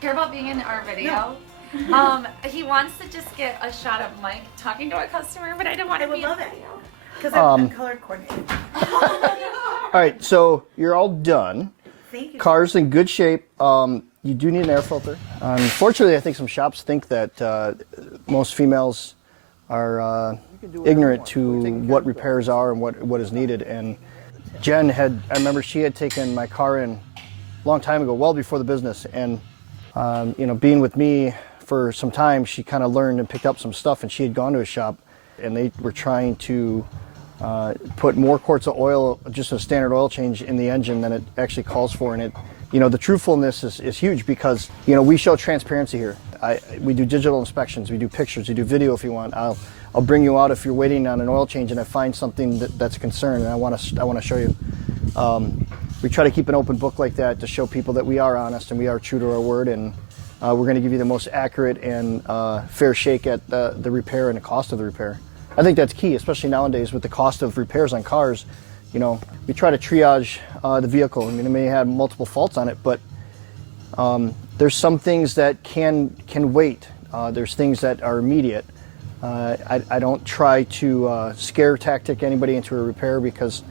Care about being in our video? He wants to just get a shot of Mike talking to a customer, but I don't want to be in the video. Because I'm color coordinated. All right, so you're all done. Thank you. Car's in good shape. You do need an air filter. Unfortunately, I think some shops think that most females are ignorant to what repairs are and what is needed. And Jen I remember she had taken my car in a long time ago, well before the business. And, being with me for some time, she kind of learned and picked up some stuff, and she had gone to a shop and they were trying to put more quarts of oil, just a standard oil change in the engine than it actually calls for. And the truthfulness is huge because, we show transparency here. We do digital inspections, we do pictures, we do video if you want. I'll bring you out if you're waiting on an oil change and I find something that's a concern and I want to show you. We try to keep an open book like that to show people that we are honest and we are true to our word, and we're going to give you the most accurate and fair shake at the repair and the cost of the repair. I think that's key, especially nowadays with the cost of repairs on cars. We try to triage the vehicle. I mean, it may have multiple faults on it, but there's some things that can wait. There's things that are immediate. I don't try to scare tactic anybody into a repair because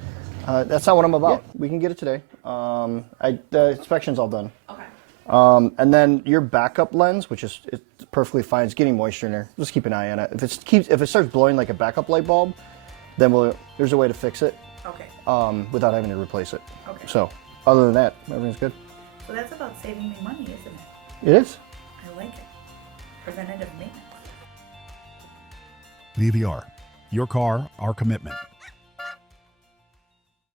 that's not what I'm about. Yeah. We can get it today. The inspection's all done. Okay. And then your backup lens, which is perfectly fine, it's getting moisture in there. Just keep an eye on it. If it starts blowing like a backup light bulb, then there's a way to fix it. Okay. Without having to replace it. Okay. So, other than that, everything's good. So that's about saving me money, isn't it? It is. I like it. Preventative maintenance. VVR. Your car, our commitment.